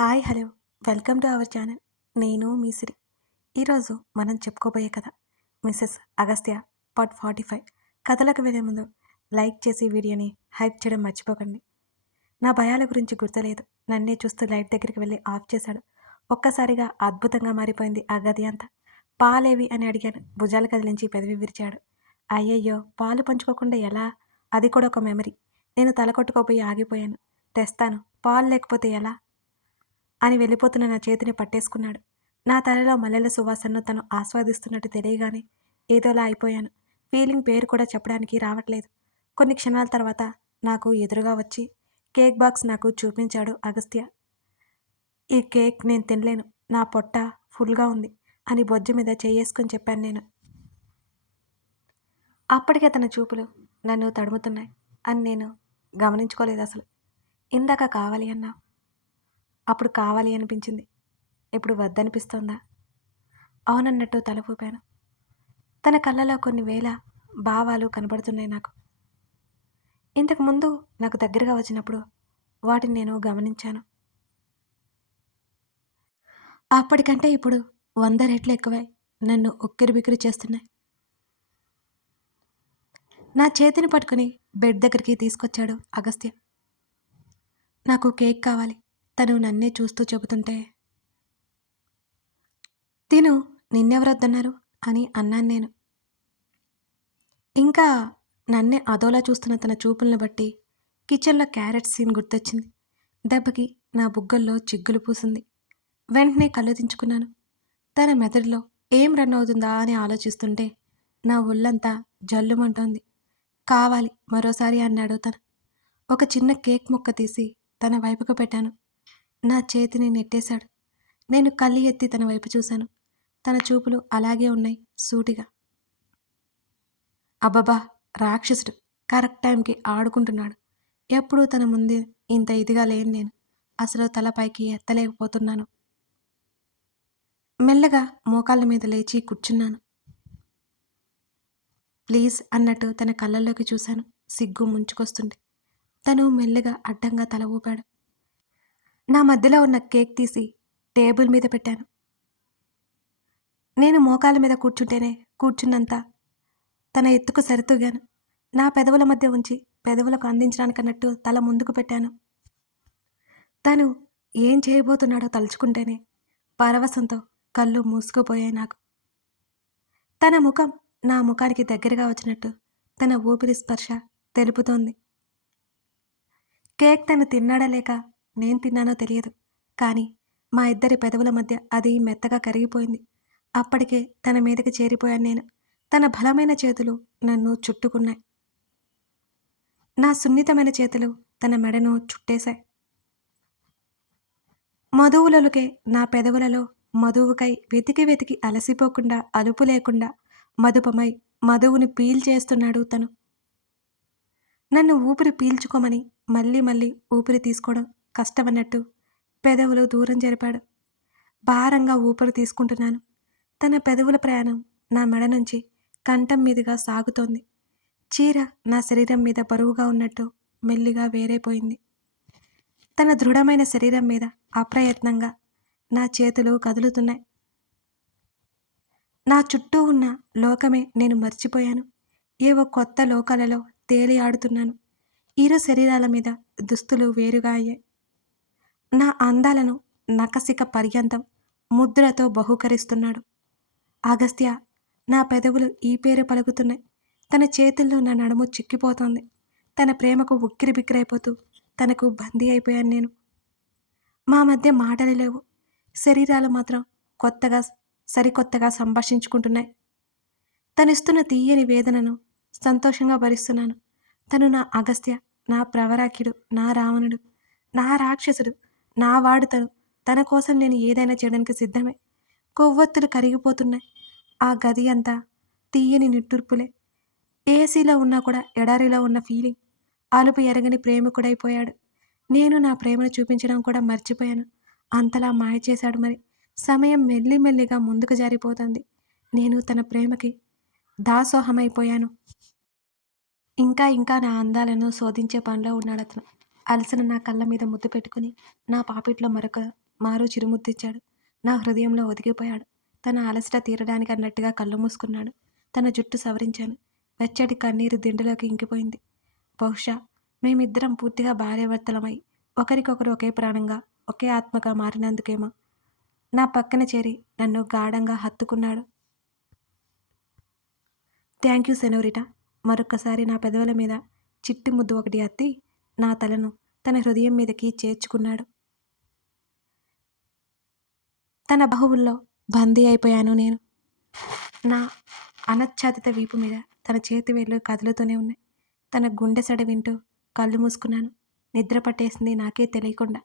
Hi hello welcome to our channel. నేను మీ సిరి. ఈరోజు మనం చెప్పుకోబోయే కథ మిసెస్ అగస్త్య పార్ట్ 45. కథలకు వెళ్ళే ముందు లైక్ చేసి వీడియోని హైప్ చేయడం మర్చిపోకండి. నా భయాల గురించి గుర్తులేదు. నన్నే చూస్తూ లైట్ దగ్గరికి వెళ్ళి ఆఫ్ చేశాడు. ఒక్కసారిగా అద్భుతంగా మారిపోయింది ఆ గది అంతా. పాలేవి అని అడిగాను. భుజాలు కదిలించి పెదవి విరిచాడు. అయ్యయ్యో, పాలు పంచుకోకుండా ఎలా? అది కూడా ఒక మెమరీ. నేను తల కొట్టుకోపోయి ఆగిపోయాను. తెస్తాను, పాలు లేకపోతే ఎలా అని వెళ్ళిపోతున్న నా చేతిని పట్టేసుకున్నాడు. నా తలలో మల్లెల సువాసనను తను ఆస్వాదిస్తున్నట్టు తెలియగానే ఏదోలా అయిపోయాను. ఫీలింగ్ పేరు కూడా చెప్పడానికి రావట్లేదు. కొన్ని క్షణాల తర్వాత నాకు ఎదురుగా వచ్చి కేక్ బాక్స్ నాకు చూపించాడు అగస్త్య. ఈ కేక్ నేను తినలేను, నా పొట్ట ఫుల్గా ఉంది అని బొజ్జ మీద చేసుకొని చెప్పాను నేను. అప్పటికే తన చూపులు నన్ను తడుముతున్నాయి అని నేను గమనించుకోలేదు అసలు. ఇందాక కావాలి అన్నా, అప్పుడు కావాలి అనిపించింది, ఇప్పుడు వద్దనిపిస్తోందా? అవునన్నట్టు తల ఊపాను. తన కళ్ళలో కొన్ని వేల భావాలు కనబడుతున్నాయి నాకు. ఇంతకుముందు నాకు దగ్గరగా వచ్చినప్పుడు వాటిని నేను గమనించాను. అప్పటికంటే ఇప్పుడు 100 రెట్లు ఎక్కువై నన్ను ఉక్కిరిబిక్కిరి చేస్తున్నాయి. నా చేతిని పట్టుకుని బెడ్ దగ్గరికి తీసుకొచ్చాడు అగస్త్య. నాకు కేక్ కావాలి, తను నన్నే చూస్తూ చెబుతుంటే, తిను, నిన్నెవరొద్దన్నారు అని అన్నాను నేను. ఇంకా నన్నే అదోలా చూస్తున్న తన చూపులను బట్టి కిచెన్లో క్యారెట్ సీన్ గుర్తొచ్చింది. దెబ్బకి నా బుగ్గల్లో చిగ్గులు పూసింది. వెంటనే కళ్ళు దించుకున్నాను. తన మెదడులో ఏం రన్ అవుతుందా అని ఆలోచిస్తుంటే నా ఒళ్ళంతా జల్లుమంటోంది. కావాలి మరోసారి అన్నాడు తను. ఒక చిన్న కేక్ ముక్క తీసి తన వైపుకు పెట్టాను. నా చేతిని నెట్టేశాడు. నేను కళ్ళు ఎత్తి తన వైపు చూశాను. తన చూపులు అలాగే ఉన్నాయి, సూటిగా. అబ్బబ్బా, రాక్షసుడు! కరెక్ట్ టైంకి ఆడుకుంటున్నాడు. ఎప్పుడూ తన ముందు ఇంత ఇదిగా లేను నేను. అసలు తలపైకి ఎత్తలేకపోతున్నాను. మెల్లగా మోకాళ్ళ మీద లేచి కూర్చున్నాను. ప్లీజ్ అన్నట్టు తన కళ్ళల్లోకి చూశాను. సిగ్గు ముంచుకొస్తుంది. తను మెల్లగా అడ్డంగా తల ఊపాడు. నా మధ్యలో ఉన్న కేక్ తీసి టేబుల్ మీద పెట్టాను. నేను మోకాళ్ళ మీద కూర్చున్నంత తన ఎత్తుకు సరితూగాను. నా పెదవుల మధ్య ఉంచి పెదవులకు అందించడానికన్నట్టు తల ముందుకు పెట్టాను. తను ఏం చేయబోతున్నాడో తలుచుకుంటేనే పరవశంతో కళ్ళు మూసుకుపోయాయి నాకు. తన ముఖం నా ముఖానికి దగ్గరగా వచ్చినట్టు తన ఊపిరి స్పర్శ తెలుపుతోంది. కేక్ తను తిన్నాడా లేక నేను తిన్నానో తెలియదు, కానీ మా ఇద్దరి పెదవుల మధ్య అది మెత్తగా కరిగిపోయింది. అప్పటికే తన మీదకి చేరిపోయాను నేను. తన బలమైన చేతులు నన్ను చుట్టుకున్నాయి. నా సున్నితమైన చేతులు తన మెడను చుట్టేశాయి. మధువులకే నా పెదవులలో మధువుకై వెతికి వెతికి అలసిపోకుండా, అలుపు లేకుండా మధుపమై మధువుని పీల్చేస్తున్నాడు తను. నన్ను ఊపిరి పీల్చుకోమని మళ్ళీ మళ్ళీ ఊపిరి తీసుకోవడం కష్టమన్నట్టు పెదవులు దూరం జరిపాడు. భారంగా ఊపిరి తీసుకుంటున్నాను. తన పెదవుల ప్రయాణం నా మెడ నుంచి కంఠం మీదుగా సాగుతోంది. చీర నా శరీరం మీద బరువుగా ఉన్నట్టు మెల్లిగా వేరైపోయింది. తన దృఢమైన శరీరం మీద అప్రయత్నంగా నా చేతులు కదులుతున్నాయి. నా చుట్టూ ఉన్న లోకమే నేను మర్చిపోయాను. ఏవో కొత్త లోకాలలో తేలి ఆడుతున్నాను. ఇరు శరీరాల మీద దుస్తులు వేరుగా అయ్యాయి. నా అందాలను నకసిక పర్యంతం ముద్రతో బహూకరిస్తున్నాడు అగస్త్య. నా పెదవులు ఈ పేరు పలుకుతున్నాయి. తన చేతుల్లో నా నడుము చిక్కిపోతోంది. తన ప్రేమకు ఉక్కిరిబిక్కిరైపోతూ తనకు బందీ అయిపోయాను నేను. మా మధ్య మాటలు లేవు, శరీరాలు మాత్రం సరికొత్తగా సంభాషించుకుంటున్నాయి. తనిస్తున్న తీయని వేదనను సంతోషంగా భరిస్తున్నాను. తను నా అగస్త్య, నా ప్రవరాఖ్యుడు, నా రావణుడు, నా రాక్షసుడు, నా వాడు తను. తన కోసం నేను ఏదైనా చేయడానికి సిద్ధమే. కొవ్వొత్తులు కరిగిపోతున్నాయి. ఆ గది అంతా తీయని నిట్టూర్పులే. ఏసీలో ఉన్నా కూడా ఎడారిలో ఉన్న ఫీలింగ్. అలుపు ఎరగని ప్రేమికుడైపోయాడు. నేను నా ప్రేమను చూపించడం కూడా మర్చిపోయాను. అంతలా మాయ చేశాడు మరి. సమయం మెల్లిమెల్లిగా ముందుకు జారిపోతుంది. నేను తన ప్రేమకి దాసోహమైపోయాను. ఇంకా ఇంకా నా అందాలను శోధించే పనిలో ఉన్నాడతను. అలసిన నా కళ్ళ మీద ముద్దు పెట్టుకుని నా పాపిట్లో మరొక మారు చిరుముద్దిచ్చాడు. నా హృదయంలో ఒదిగిపోయాడు. తన అలసట తీరడానికి అన్నట్టుగా కళ్ళు మూసుకున్నాడు. తన జుట్టు సవరించాను. వెచ్చటి కన్నీరు దిండులోకి ఇంకిపోయింది. బహుశా మేమిద్దరం పూర్తిగా భార్యాభర్తలమై ఒకరికొకరు ఒకే ప్రాణంగా, ఒకే ఆత్మగా మారినందుకేమో. నా పక్కన చేరి నన్ను గాఢంగా హత్తుకున్నాడు. Thank you senorita. మరొక్కసారి నా పెదవుల మీద చిట్టి ముద్దు ఒకటి అత్తి నా తలను తన హృదయం మీదకి చేర్చుకున్నాడు. తన బాహువుల్లో బందీ అయిపోయాను నేను. నా అనచ్ఛాదిత వీపు మీద తన చేతి వేళ్ళు కదులుతూనే ఉన్నాయి. తన గుండె సడ వింటూ కళ్ళు మూసుకున్నాను. నిద్ర పట్టేసింది నాకే తెలియకుండా.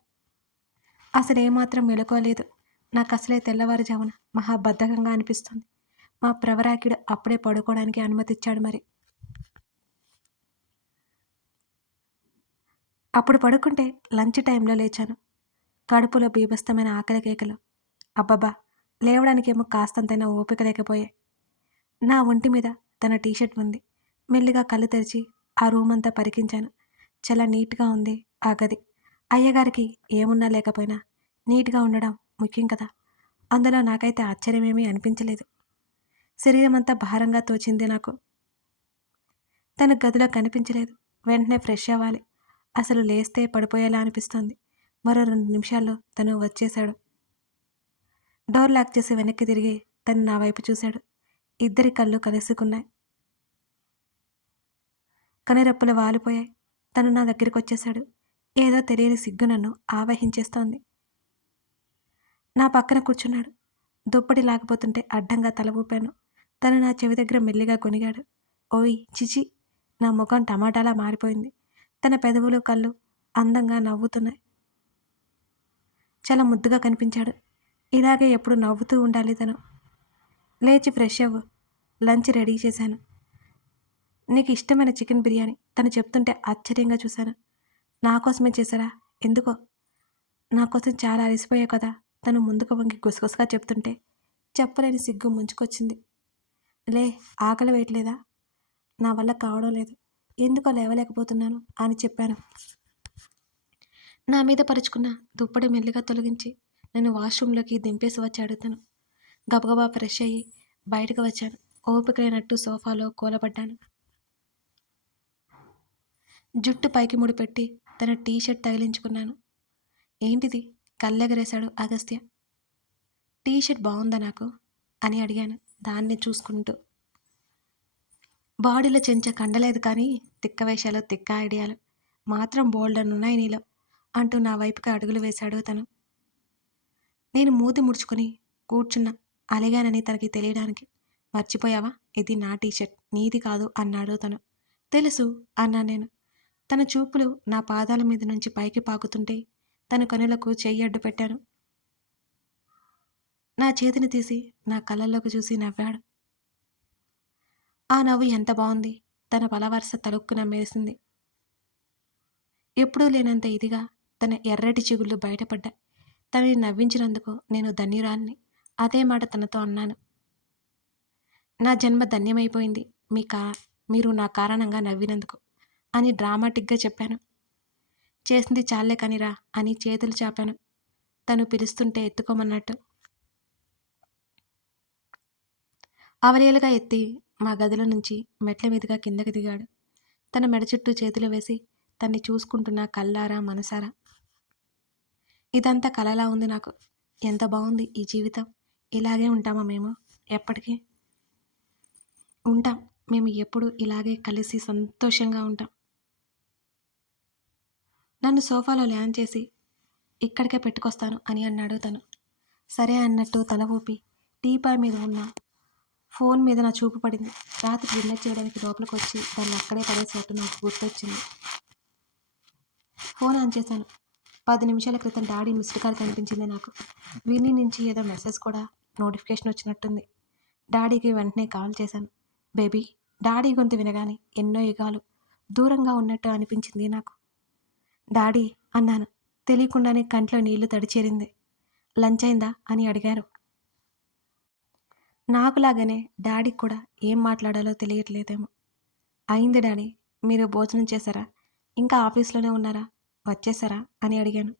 అసలేమాత్రం మెలకువలేదు. నాకసలే తెల్లవారుజామున మహాబద్ధకంగా అనిపిస్తుంది. మా ప్రవరాకిడు అప్పుడే పడుకోవడానికి అనుమతిచ్చాడు మరి. అప్పుడు పడుకుంటే లంచ్ టైంలో లేచాను. కడుపులో బీభత్సమైన ఆకలి కేకలు. అబ్బబ్బా! లేవడానికేమో కాస్తంతైనా ఓపిక లేకపోయాయి. నా ఒంటి మీద తన టీషర్ట్ ఉంది. మెల్లిగా కళ్ళు తెరిచి ఆ రూమ్ అంతా పరికించాను. చాలా నీట్గా ఉంది ఆ గది. అయ్యగారికి ఏమున్నా లేకపోయినా నీట్గా ఉండడం ముఖ్యం కదా. అందులో నాకైతే ఆశ్చర్యమేమీ అనిపించలేదు. శరీరమంతా భారంగా తోచింది నాకు. తన గదిలో కనిపించలేదు. వెంటనే ఫ్రెష్ అవ్వాలి. అసలు లేస్తే పడిపోయేలా అనిపిస్తోంది. మరో 2 నిమిషాల్లో తను వచ్చేశాడు. డోర్ లాక్ చేసి వెనక్కి తిరిగి తను నా వైపు చూశాడు. ఇద్దరి కళ్ళు కలుసుకున్నాయి. కనురెప్పలు వాలిపోయాయి. తను నా దగ్గరికి వచ్చేశాడు. ఏదో తెలియని సిగ్గు నన్ను ఆవహించేస్తోంది. నా పక్కన కూర్చున్నాడు. దుప్పటి లాగిపోతుంటే అడ్డంగా తల ఊపాను. తను నా చెవి దగ్గర మెల్లిగా గొనిగాడు. ఓయ్ చిచి! నా ముఖం టమాటాలా మారిపోయింది. తన పెదవులు కళ్ళు అందంగా నవ్వుతున్నాయి. చాలా ముద్దుగా కనిపించాడు. ఇలాగే ఎప్పుడు నవ్వుతూ ఉండాలి తను. లేచి ఫ్రెష్ అవ్వు. లంచ్ రెడీ చేశాను. నీకు ఇష్టమైన చికెన్ బిర్యానీ. తను చెప్తుంటే ఆశ్చర్యంగా చూశాను. నా కోసమే చేశారా? ఎందుకో. నా కోసం చాలా అలసిపోయావు కదా. తను ముందుకు వంగి గుసగుసగా చెప్తుంటే చెప్పలేని సిగ్గు ముంచుకొచ్చింది. లే, ఆకలి వేయట్లేదా? నా వల్ల కావడం లేదు. ఎందుకో లేవలేకపోతున్నాను అని చెప్పాను. నా మీద పరుచుకున్న దుప్పటి మెల్లిగా తొలగించి నన్ను వాష్రూమ్లోకి దింపేసి వచ్చాడు తను. గబగబా ఫ్రెష్ అయ్యి బయటకు వచ్చాను. ఓపిక లేనట్టు సోఫాలో కూలబడ్డాను. జుట్టు పైకి ముడిపెట్టి తన టీషర్ట్ తగిలించుకున్నాను. ఏంటిది? కళ్ళెగరేశాడు అగస్త్య. టీషర్ట్ బాగుందా నాకు అని అడిగాను దాన్ని చూసుకుంటూ. బాడీలో చెంచా కండలేదు కానీ తిక్క వేషాలు, తిక్క ఐడియాలు మాత్రం బోల్డన్నున్నాయి నీలో అంటూ నా వైపుకి అడుగులు వేశాడు తను. నేను మూతి ముడుచుకొని కూర్చున్నా. అలిగానని తనకి తెలియడానికి. మర్చిపోయావా? ఇది నా టీషర్ట్, నీది కాదు అన్నాడు తను. తెలుసు అన్నా నేను. తన చూపులు నా పాదాల మీద నుంచి పైకి పాకుతుంటే తన కనులకు చెయ్యి అడ్డు పెట్టాను. నా చేతిని తీసి నా కళ్ళల్లోకి చూసి నవ్వాడు. ఆ నవ్వు ఎంత బాగుంది. తన పలవరస తలుక్కున మెరిసింది. ఎప్పుడూ లేనంత ఇదిగా తన ఎర్రటి చిగుళ్ళు బయటపడ్డాయి. తనని నవ్వించినందుకు నేను ధన్యురాల్ని. అదే మాట తనతో అన్నాను. నా జన్మ ధన్యమైపోయింది మీరు నా కారణంగా నవ్వినందుకు అని డ్రామాటిక్గా చెప్పాను. చేసింది చాలే కానిరా అని చేతులు చాపాను. తను పిలుస్తుంటే ఎత్తుకోమన్నట్టు. అవలీలగా ఎత్తి మా గదిలో నుంచి మెట్ల మీదుగా కిందకి దిగాడు. తన మెడ చుట్టూ చేతులు వేసి తన్ని చూసుకుంటున్న కళ్ళారా మనసారా. ఇదంతా కలలా ఉంది నాకు. ఎంత బాగుంది ఈ జీవితం. ఇలాగే ఉంటామా మేము? ఎప్పటికీ ఉంటాం. మేము ఎప్పుడు ఇలాగే కలిసి సంతోషంగా ఉంటాం. నన్ను సోఫాలో ల్యాండ్ చేసి ఇక్కడికే పెట్టుకొస్తాను అని అన్నాడు తను. సరే అన్నట్టు తల ఊపి టీపాయ్ మీద ఉన్న ఫోన్ మీద నా చూపు పడింది. రాత్రి డిన్నర్ చేయడానికి లోపలికి వచ్చి దాన్ని అక్కడే పడేసినట్టు నాకు గుర్తొచ్చింది. ఫోన్ ఆన్ చేశాను. 10 నిమిషాల క్రితం డాడీ మిస్డ్ కాల్ కనిపించింది నాకు. విని నుంచి ఏదో మెసేజ్ కూడా నోటిఫికేషన్ వచ్చినట్టుంది. డాడీకి వెంటనే కాల్ చేశాను. బేబీ. డాడీ గొంతు వినగానే ఎన్నో యుగాలు దూరంగా ఉన్నట్టు అనిపించింది నాకు. డాడీ అన్నాను. తెలియకుండానే కంట్లో నీళ్లు తడిచేరింది. లంచ్ అయిందా అని అడిగారు. నాకులాగానే డాడీకి కూడా ఏం మాట్లాడాలో తెలియట్లేదేమో. అయింది డాడీ. మీరు భోజనం చేశారా? ఇంకా ఆఫీస్లోనే ఉన్నారా? వచ్చేసారా అని అడిగాను.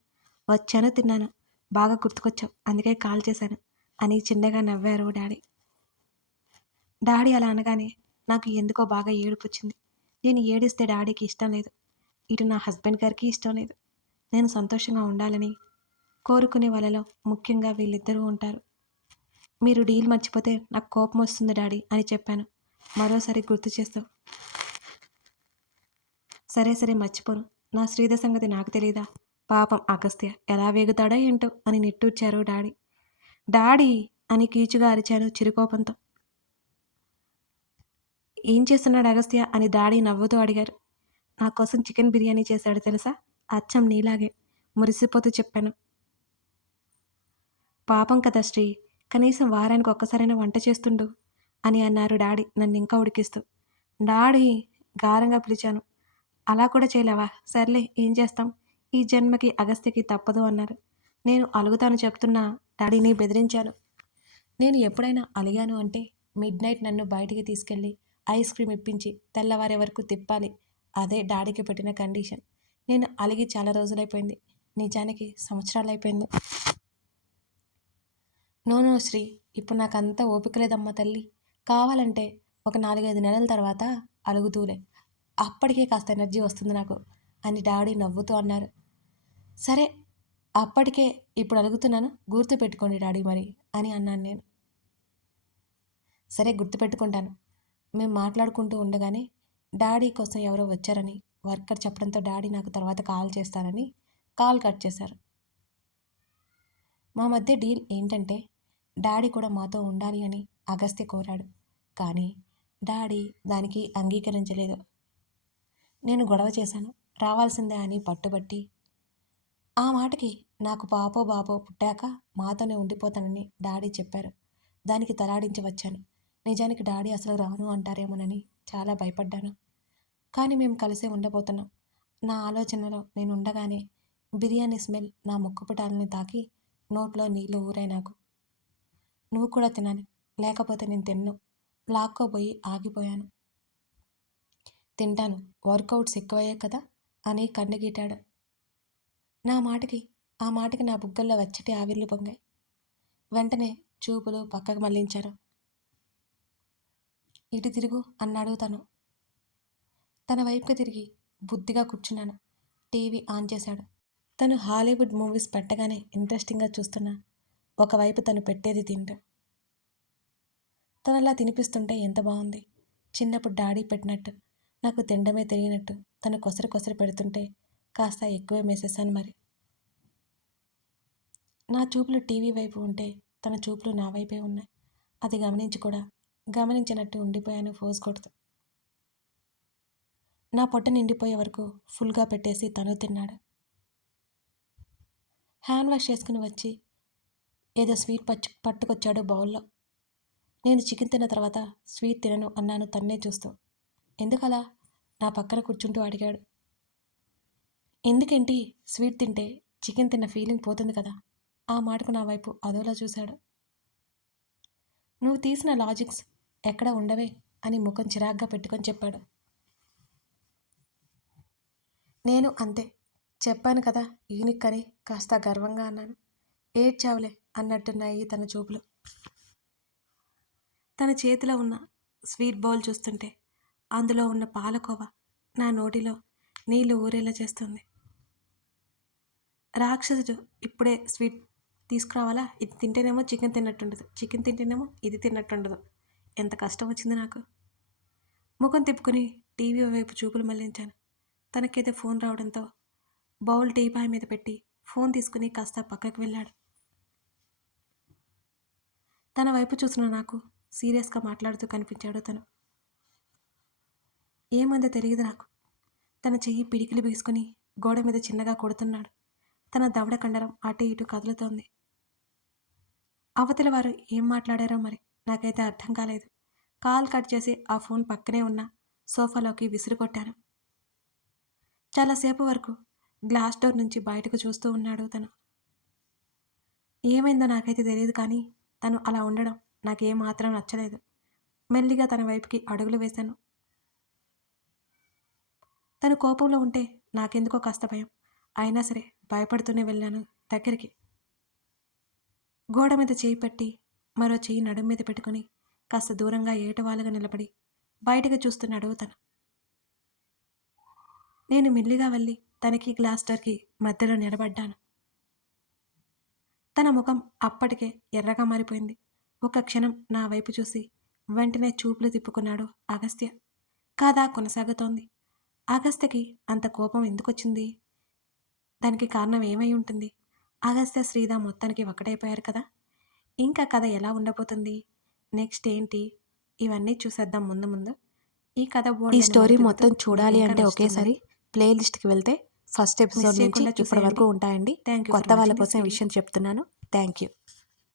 వచ్చాను, తిన్నాను. బాగా గుర్తుకొచ్చావు. అందుకే కాల్ చేశాను అని చిన్నగా నవ్వారు డాడీ. డాడీ అలా అనగానే నాకు ఎందుకో బాగా ఏడుపొచ్చింది. నేను ఏడిస్తే డాడీకి ఇష్టం లేదు. ఇటు నా హస్బెండ్ గారికి ఇష్టం లేదు. నేను సంతోషంగా ఉండాలని కోరుకునే వాళ్ళలో ముఖ్యంగా వీళ్ళిద్దరూ ఉంటారు. మీరు డీల్ మర్చిపోతే నాకు కోపం వస్తుంది డాడీ అని చెప్పాను. మరోసారి గుర్తు చేస్తూ, సరే సరే మర్చిపోను. నా శ్రీధర్ సంగతి నాకు తెలీదా? పాపం అగస్త్య ఎలా వేగుతాడో ఏంటో అని నిట్టూర్చారు డాడీ. డాడీ అని కీచుగా అరిచాను చిరుకోపంతో. ఏం చేస్తున్నాడు అగస్త్య అని డాడీ నవ్వుతూ అడిగారు. నా కోసం చికెన్ బిర్యానీ చేశాడు తెలుసా? అచ్చం నీలాగే మురిసిపోతూ చెప్పాను. పాపం కదా శ్రీ, కనీసం వారానికి ఒక్కసారైనా వంట చేస్తుండు అని అన్నారు డాడీ నన్ను ఇంకా ఉడికిస్తూ. డాడీ గారంగా పిలిచాను. అలా కూడా చేయలేవా? సర్లే ఏం చేస్తాం, ఈ జన్మకి అగస్త్యకి తప్పదు అన్నారు. నేను అలుగుతాను చెప్తున్నా డాడీని బెదిరించాను. నేను ఎప్పుడైనా అలిగాను అంటే మిడ్ నైట్ నన్ను బయటికి తీసుకెళ్ళి ఐస్ క్రీమ్ ఇప్పించి తెల్లవారే వరకు తిప్పాలి. అదే డాడీకి పెట్టిన కండిషన్. నేను అలిగి చాలా రోజులైపోయింది. నిజానికి సంవత్సరాలైపోయింది. నో నో శ్రీ, ఇప్పుడు నాకంతా ఓపిక లేదమ్మా తల్లి. కావాలంటే ఒక 4-5 నెలల తర్వాత అలుగుతూలే. అప్పటికే కాస్త ఎనర్జీ వస్తుంది నాకు అని డాడీ నవ్వుతూ అన్నారు. సరే, అప్పటికే ఇప్పుడు అలుగుతున్నాను, గుర్తుపెట్టుకోండి డాడీ మరి అని అన్నాను నేను. సరే గుర్తుపెట్టుకుంటాను. మేము మాట్లాడుకుంటూ ఉండగానే డాడీ కోసం ఎవరో వచ్చారని వర్కర్ చెప్పడంతో డాడీ నాకు తర్వాత కాల్ చేస్తానని కాల్ కట్ చేశారు. మా మధ్య డీల్ ఏంటంటే డాడీ కూడా మాతో ఉండాలి అని అగస్త్య కోరాడు. కానీ డాడీ దానికి అంగీకరించలేదు. నేను గొడవ చేశాను, రావాల్సిందే అని పట్టుబట్టి ఆ మాటకి నాకు పాపో బాబో పుట్టాక మాతోనే ఉండిపోతానని డాడీ చెప్పారు. దానికి తలాడించి వచ్చాను. నిజానికి డాడీ అసలు రాను అంటారేమోనని చాలా భయపడ్డాను. కానీ మేము కలిసే ఉండబోతున్నాం. నా ఆలోచనలో నేను ఉండగానే బిర్యానీ స్మెల్ నా ముక్కుపుటాలని తాకి నోట్లో నీళ్లు ఊరాయి నాకు. నువ్వు కూడా తినాలి, లేకపోతే నేను తిన్ను. లాక్కోబోయి ఆగిపోయాను. తింటాను, వర్కౌట్స్ ఎక్కువయ్యాయి కదా అని కన్ను గీటాడు. ఆ మాటకి నా బుగ్గల్లో వెచ్చటి ఆవిర్లు పొంగాయి. వెంటనే చూపులు పక్కకు మళ్లించారు. ఇటు తిరుగు అన్నాడు తను. తన వైపుకి తిరిగి బుద్ధిగా కూర్చున్నాను. టీవీ ఆన్ చేశాడు. తను హాలీవుడ్ మూవీస్ పెట్టగానే ఇంట్రెస్టింగ్గా చూస్తున్నా. ఒకవైపు తను పెట్టేది తింటూ. తనలా తినిపిస్తుంటే ఎంత బాగుంది. చిన్నప్పుడు డాడీ పెట్టినట్టు నాకు తినడమే తెలియనట్టు తను కొసరు కొసరు పెడుతుంటే కాస్త ఎక్కువే మేసేశాను మరి. నా చూపులు టీవీ వైపు ఉంటే తన చూపులు నా వైపే ఉన్నాయి. అది గమనించి కూడా గమనించినట్టు ఉండిపోయాను ఫోజ్ కొడుతూ. నా పొట్ట నిండిపోయే వరకు ఫుల్గా పెట్టేసి తను తిన్నాడు. హ్యాండ్ వాష్ చేసుకుని వచ్చి ఏదో స్వీట్ పట్టుకొచ్చాడు బౌల్లో. నేను చికెన్ తిన్న తర్వాత స్వీట్ తినను అన్నాను తన్నే చూస్తూ. ఎందుకలా నా పక్కన కూర్చుంటూ అడిగాడు. ఎందుకేంటి, స్వీట్ తింటే చికెన్ తిన్న ఫీలింగ్ పోతుంది కదా. ఆ మాటకు నా వైపు అదోలా చూశాడు. నువ్వు తీసిన లాజిక్స్ ఎక్కడ ఉండవే అని ముఖం చిరాగ్గా పెట్టుకొని చెప్పాడు. నేను అంతే, చెప్పాను కదా యూనిక్ అని కాస్త గర్వంగా అన్నాను. ఏడ్చావులే అన్నట్టున్నాయి తన చూపులు. తన చేతిలో ఉన్న స్వీట్ బౌల్ చూస్తుంటే అందులో ఉన్న పాలకోవ నా నోటిలో నీళ్లు ఊరేలా చేస్తుంది. రాక్షసుడు ఇప్పుడే స్వీట్ తీసుకురావాలా, ఇది తింటేనేమో చికెన్ తిన్నట్టుండదు, చికెన్ తింటేనేమో ఇది తిన్నట్టుండదు. ఎంత కష్టం వచ్చింది నాకు. ముఖం తిప్పుకుని టీవీ వైపు చూపులు మళ్లించాను. తనకేదో ఫోన్ రావడంతో బౌల్ టీపాయ్ మీద పెట్టి ఫోన్ తీసుకుని కాస్త పక్కకు వెళ్ళాడు. తన వైపు చూసిన నాకు సీరియస్గా మాట్లాడుతూ కనిపించాడు తను. ఏమందో తెలియదు నాకు. తన చెయ్యి పిడికిలి బిగుసుకుని గోడ మీద చిన్నగా కొడుతున్నాడు. తన దవడ కండరం అటు ఇటు కదులుతోంది. అవతల వారు ఏం మాట్లాడారో మరి నాకైతే అర్థం కాలేదు. కాల్ కట్ చేసి ఆ ఫోన్ పక్కనే ఉన్న సోఫాలోకి విసిరి కొట్టాను. చాలాసేపు వరకు గ్లాస్ డోర్ నుంచి బయటకు చూస్తూ ఉన్నాడు తను. ఏమైందో నాకైతే తెలియదు, కానీ తను అలా ఉండడం నాకేమాత్రం నచ్చలేదు. మెల్లిగా తన వైపుకి అడుగులు వేశాను. తను కోపంలో ఉంటే నాకెందుకో కాస్త భయం. అయినా సరే భయపడుతూనే వెళ్ళాను దగ్గరికి. గోడ మీద చేయి పట్టి మరో చెయ్యి నడుం మీద పెట్టుకుని కాస్త దూరంగా ఏటవాలుగా నిలబడి బయటకు చూస్తున్నాడు తను. నేను మెల్లిగా వెళ్ళి తనకి గ్లాస్ డోర్కి మధ్యలో నిలబడ్డాను. తన ముఖం అప్పటికే ఎర్రగా మారిపోయింది. ఒక క్షణం నా వైపు చూసి వెంటనే చూపులు తిప్పుకున్నాడు అగస్త్య. కథ కొనసాగుతోంది. అగస్త్యకి అంత కోపం ఎందుకొచ్చింది? దానికి కారణం ఏమై ఉంటుంది? అగస్త్య శ్రీధ మొత్తానికి ఒకటైపోయారు కదా. ఇంకా కథ ఎలా ఉండబోతుంది, నెక్స్ట్ ఏంటి, ఇవన్నీ చూసేద్దాం ముందు ముందు. ఈ కథ ఈ స్టోరీ మొత్తం చూడాలి అంటే ఒకేసారి ప్లేలిస్ట్కి వెళ్తే ఫస్ట్ ఎపిసోడ్ నుంచి ఇప్పటి వరకు ఉంటాయండి. కొత్త వాళ్ళ కోసం ఈ విషయం చెప్తున్నాను. Thank you.